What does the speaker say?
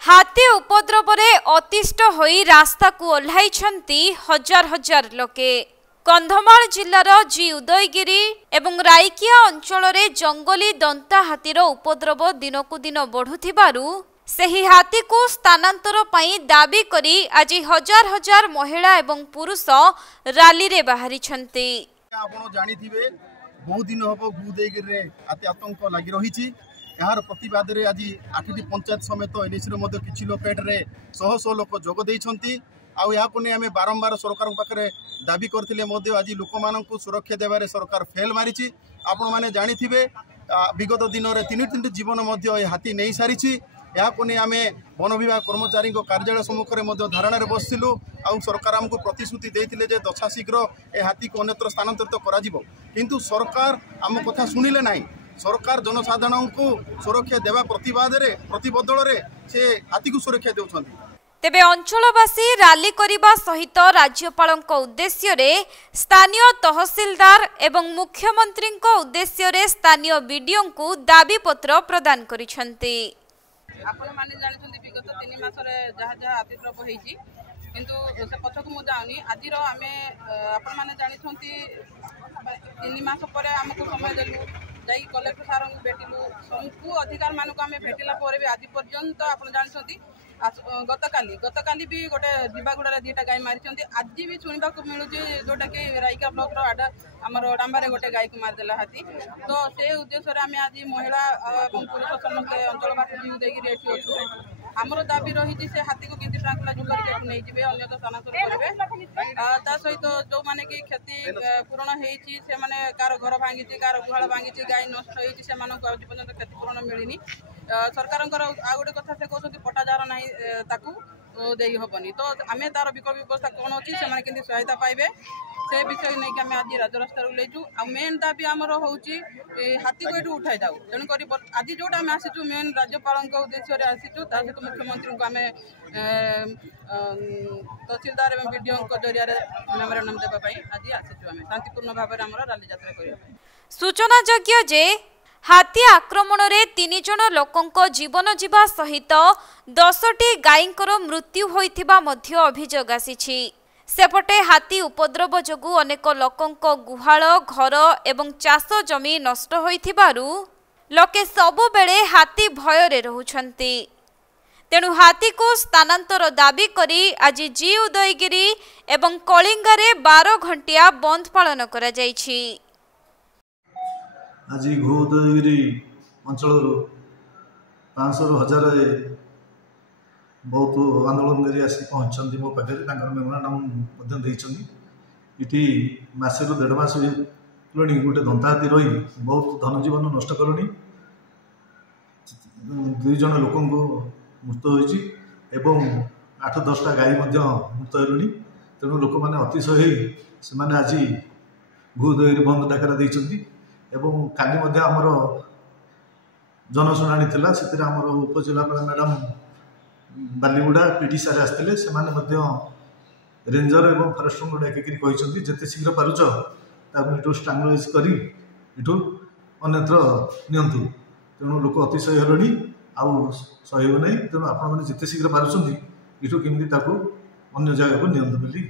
हाथी उपद्रवरे अतिष्ट होई रास्ता को ओह्लाइछंती हजार हजार लोके। कंधमाल जिल्लार जी उदयगिरी एवं राइकिया अंचल जंगली दंता हाथीर उपद्रव दिनकु दिन बढ़ुथिबारु सेही हाथी को स्थानांतर पई दाबी करी आज हजार हजार महिला एवं पुरुष रैली रे बाहरिछंती। आपण जानिथिबे बहुत दिन हबो उदयगिरी रे आतंक लागि रहिछि। यार प्रतिवाद रे आज 8टी पंचायत समेत एनएसी रे किछि लोकेट रे शह शह लोक जोग दैछंती। आउ याको ने आमे बारंबार सरकार पाखरे दाबी करथिले आज लोक माननकु सुरक्षा देबारे सरकार फेल मारिछि। आपण माने जानिथिबे विगत दिन रे 3 जीवन हाथी नहीं सारिछि। याको ने आमे वन विभाग कर्मचारी कार्यालय सम्मुख में धारणा बसलु। आउ सरकार आमको प्रतिश्रुति देथिले जे दशा शीघ्र ए हाथी को अन्यत्र स्थानांतरित करा जिवो, किंतु सरकार आम कथा सुनिले नाही। सरकार जनसाधारण को सुरक्षा देवा प्रतिबद्धल रे से हाथी को सुरक्षा देउछंती। तेबे अंचलवासी रैली करिबा सहित राज्यपालक उद्देश्य रे स्थानीय तहसीलदार एवं मुख्यमंत्री उद्देश्य रे स्थानीय बीडीओ को दाबी पत्र प्रदान करिसंती। आपण माने जानिछंती विगत 3 मास रे जहा जहा अतिद्रव हेछि, किंतु से पछक मु जाउनी आजिरो आमे आपण माने जानिछंती 3 मास परे हमको समय देलु जाई कलेक्टर सार को भेटिलु। सबको अधिकार मानक आमे भेटिला परे भी आज पर्यंत आपण जानिछंती गतकाली भी गोटे दिबागुड़ा 2टा गाय मारिछंती। आज भी सुनिबा को मिलु जे जोटा के राइका ब्लॉक रो आडा हमर डांबारे गोटे गाय को मार देला हाथी। तो से उद्देश्य रे आमे आज महिला एवं पुरुष समस्त अंचलवासी उदयगिरी रेठी अछु। हमर दाबी रही से हाथी को किंतु ट्रांकुला जो करके नहीं जिवे अन्य तो स्थानांतर करिवे। ता सहित जो माने की क्षति पूर्ण हेछि से माने कार घर भांगिछि, कार गुहाल भांगिछि, गाय नष्ट हेछि, से माने को आज पर्यंत क्षति पूर्ण मिलिनी। सरकारंकर आ गोटे कथा से कहते पटाजार ना ताकू देई हबनी। तो आमे तार विकल्प व्यवस्था कौन अच्छी से केंद्र सहायता पाइबे से विषय नहीं कि आम आज राजरास्ता लेचु। आ मेन दाबी आमर हूँ हाथी को ये उठाई दाऊ। तेणुक आज जोटा आम आसीचु मेन राज्यपाल उद्देश्य आसीचु सहित मुख्यमंत्री को आम तहसीलदार एवं बीडीओ जरिया मेमोरांडम देवाई आज आसीचु। आम शांतिपूर्ण भाव में आम रैली यात्रा करने सूचना योग्य जे हाथी आक्रमण रे 3 जन लोकंको जीवन जीवा सहित 10टी गायींकर मृत्यु होइथिबा मध्य अभियोग आसीछि। सेपटे हाथी उपद्रव जोगु अनेक लोकंको गुहाल घर एवं चाष जमी नष्ट होइथिबारु लोके सबु बेले हाथी भय रे रहुछंती। तेणु हाथी को स्थानांतर दाबी करी आज जी उदयगिरी एवं कलिंगा रे 12 घंटिया बंद पालन करा जायछि। आज उदयगिरी अंचल 500 ରୁ 1000 बहुत आंदोलन आसी पहुँचती मो पाखे मेमोरांडम ये मसे रू 1.5 मास गोटे दंता हाथी रही बहुत धनजीवन नष्ट करूनी। 2 जन लोक मृत्यु होती 8-10टा गाई मृत हेलुणी। तेणु लोक मैंने अतिशय से आज उदयगिरी बंद डाकरा देती। काली आमर जनशुणी थी से उपजिलापाल मैडम बालीगुड़ा पीडी सारे आसते रेंजर एवं फरेस्टर को डाकिकी जिते शीघ्र पारुच स्ट्रांगुलाइज कर अन्यत्र नियंतु। तेणु लोक अतिशय हेलुणी आउ सहब नहीं। तेणु आपण मैंने जिते शीघ्र पार्टी इटू केमती अन्य जगह को नियंतु बोली